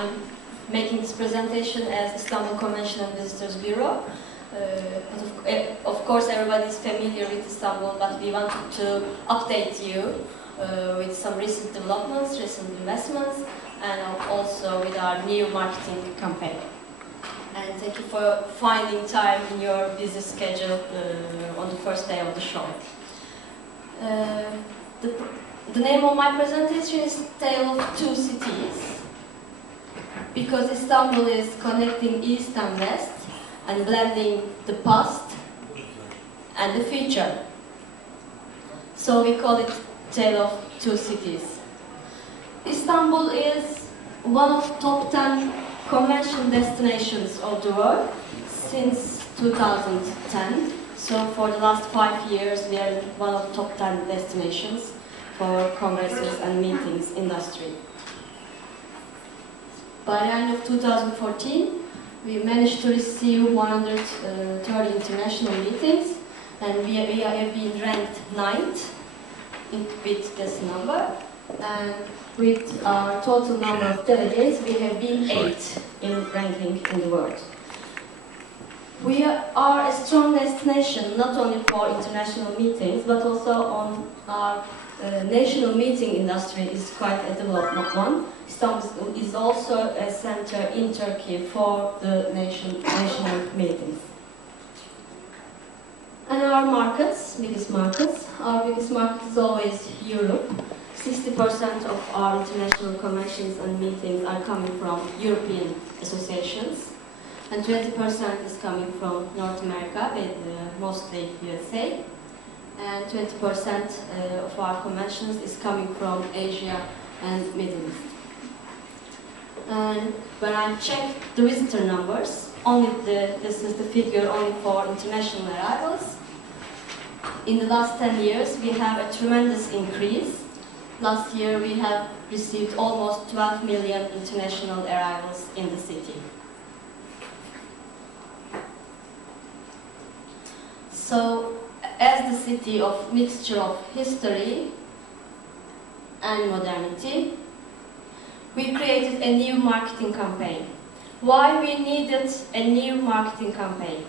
I'm making this presentation as Istanbul Convention and Visitors Bureau. Of course, everybody is familiar with Istanbul, but we wanted to update you with some recent developments, recent investments, and also with our new marketing campaign. And thank you for finding time in your busy schedule on the first day of the show. The name of my presentation is Tale of Two Cities, because Istanbul is connecting East and West and blending the past and the future. So we call it Tale of Two Cities. Istanbul is one of top 10 convention destinations of the world since 2010. So for the last 5 years, we are one of top 10 destinations for congresses and meetings industry. By the end of 2014, we managed to receive 130 international meetings, and we have been ranked 9th with this number. And with our total number of delegates, we have been 8th in ranking in the world. We are a strong destination not only for international meetings, but also on our national meeting industry is quite a developed one. Istanbul is also a center in Turkey for the national meetings. And our biggest market is always Europe. 60% of our international conventions and meetings are coming from European associations, and 20% is coming from North America, mostly USA, and 20% of our conventions is coming from Asia and Middle East. And when I check the visitor numbers, this is the figure only for international arrivals. In the last 10 years, we have a tremendous increase. Last year, we have received almost 12 million international arrivals in the city. So, as the city of mixture of history and modernity, we created a new marketing campaign. Why we needed a new marketing campaign?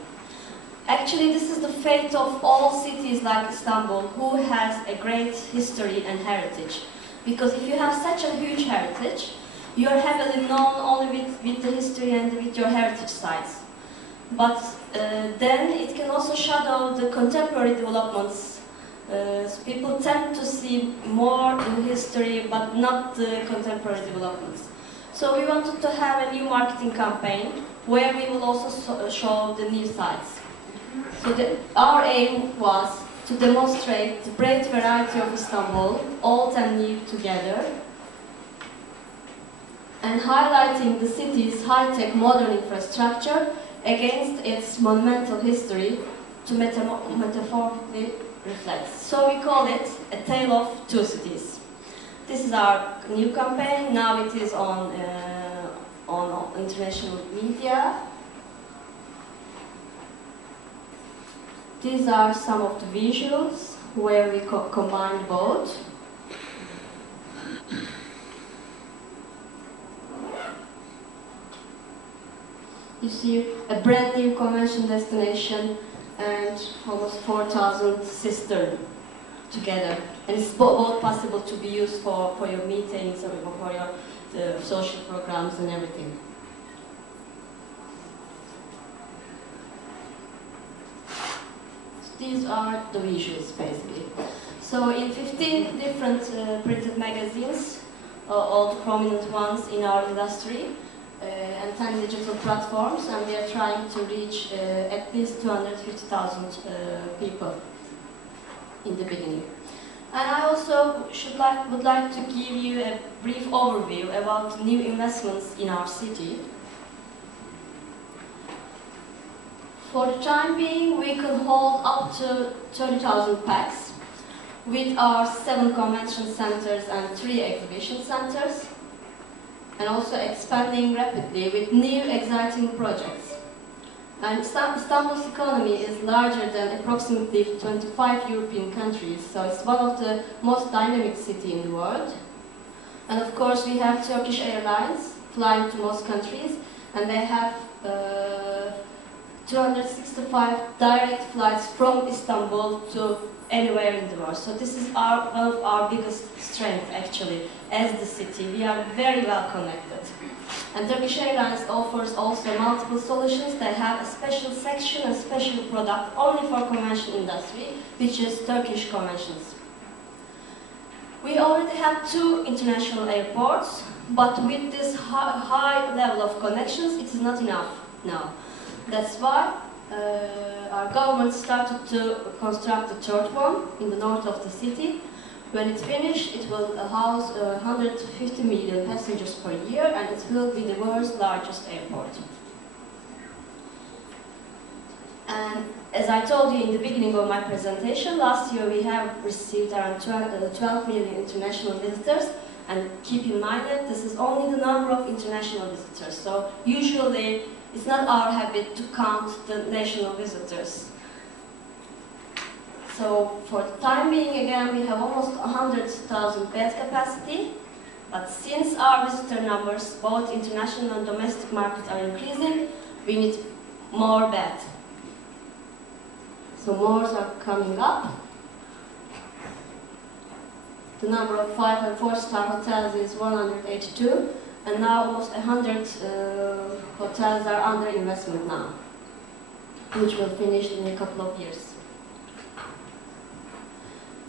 Actually, this is the fate of all cities like Istanbul, who has a great history and heritage. Because if you have such a huge heritage, you are heavily known only with the history and with your heritage sites. But then it can also shadow the contemporary developments. So people tend to see more in history, but not the contemporary developments. So we wanted to have a new marketing campaign where we will also show the new sites. So our aim was to demonstrate the great variety of Istanbul, old and new together, and highlighting the city's high-tech modern infrastructure against its monumental history to metaphorically reflect. So we call it A Tale of Two Cities. This is our new campaign. Now it is on international media. These are some of the visuals where we combine both. You see a brand new convention destination and almost 4,000 cisterns together. And it's both possible to be used for your meetings or for your social programs and everything. These are the visuals, basically. So in 15 different printed magazines, all the prominent ones in our industry, and 10 digital platforms, and we are trying to reach at least 250,000 people in the beginning. And I also would like to give you a brief overview about new investments in our city. For the time being, we can hold up to 30,000 packs with our 7 convention centers and 3 exhibition centers, and also expanding rapidly with new exciting projects. And Istanbul's economy is larger than approximately 25 European countries, so it's one of the most dynamic cities in the world. And of course, we have Turkish Airlines, flying to most countries, and they have 265 direct flights from Istanbul to anywhere in the world. So this is one of our biggest strengths, actually, as the city. We are very well connected. And Turkish Airlines offers also multiple solutions. They have a special section, a special product only for convention industry, which is Turkish conventions. We already have 2 international airports, but with this high level of connections, it is not enough now. That's why our government started to construct the 3rd one in the north of the city. When it's finished, it will house 150 million passengers per year, and it will be the world's largest airport. And as I told you in the beginning of my presentation, last year we have received around 12 million international visitors. And keep in mind that this is only the number of international visitors. So usually it's not our habit to count the national visitors. So for the time being, again, we have almost 100,000 bed capacity. But since our visitor numbers, both international and domestic markets, are increasing, we need more beds. So more are coming up. The number of 5- and 4-star hotels is 182, and now almost 100 hotels are under investment now, which will finish in a couple of years.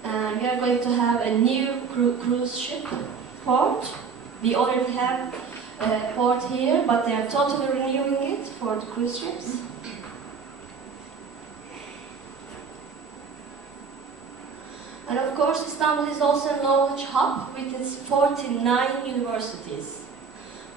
And we are going to have a new cruise ship port. We already have a port here, but they are totally renewing it for the cruise ships. And of course, Istanbul is also a knowledge hub with its 49 universities.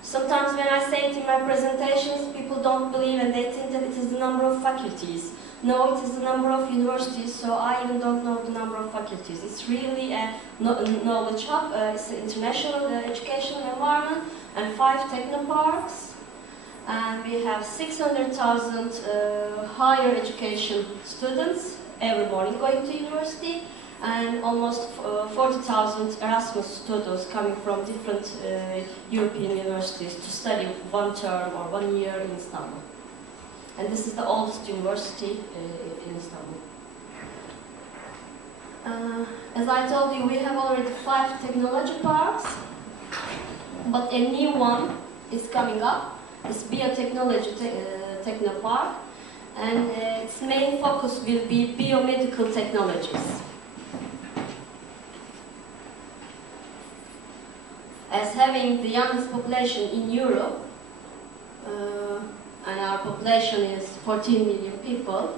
Sometimes when I say it in my presentations, people don't believe and they think that it is the number of faculties. No, it is the number of universities, so I even don't know the number of faculties. It's really a knowledge hub. It's an international educational environment and 5 technoparks. And we have 600,000 higher education students every morning going to university, and almost 40,000 Erasmus students coming from different European universities to study 1 term or 1 year in Istanbul. And this is the oldest university in Istanbul. As I told you, we have already 5 technology parks, but a new one is coming up. It's biotechnology technopark, and its main focus will be biomedical technologies. As having the youngest population in Europe, and our population is 14 million people,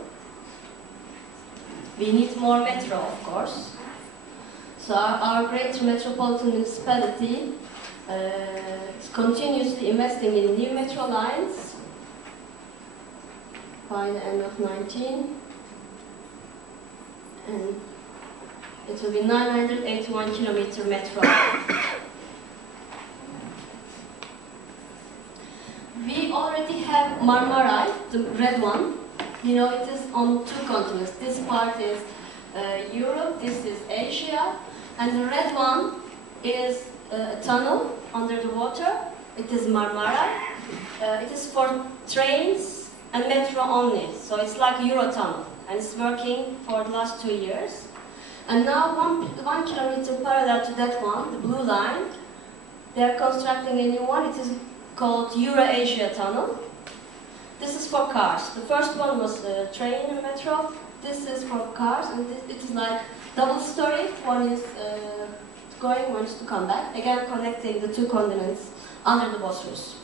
we need more metro, of course. So our greater metropolitan municipality is continuously investing in new metro lines by the end of 19, and it will be 981 kilometer metro. We already have Marmaray, the red one. You know, it is on 2 continents. This part is Europe, this is Asia, and the red one is a tunnel under the water. It is Marmaray. It is for trains and metro only, so it's like Eurotunnel, and it's working for the last 2 years. And now 1 kilometer parallel to that one, the blue line, they are constructing a new one. It is called Euro-Asia Tunnel. This is for cars. The first one was train and metro. This is for cars, and it is like double story. One is going, one is to come back. Again, connecting the 2 continents under the Bosphorus.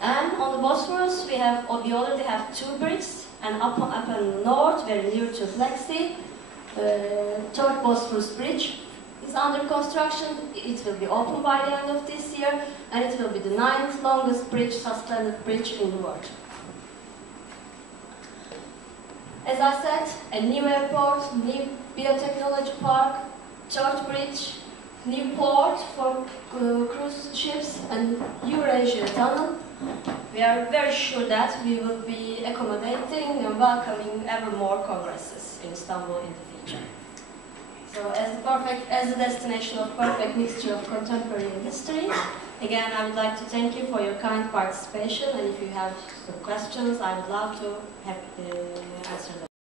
And on the Bosphorus, we already have 2 bridges, and up in the north, very near to Black Sea, 3rd Bosphorus Bridge is under construction. It will be open by the end of this year, and it will be the 9th longest bridge, suspended bridge in the world. As I said, a new airport, new biotechnology park, 3rd bridge, new port for cruise ships, and Eurasia Tunnel. We are very sure that we will be accommodating and welcoming ever more congresses in Istanbul in the future. So as the destination of perfect mixture of contemporary and history, again I would like to thank you for your kind participation, and if you have questions, I would love to answer them.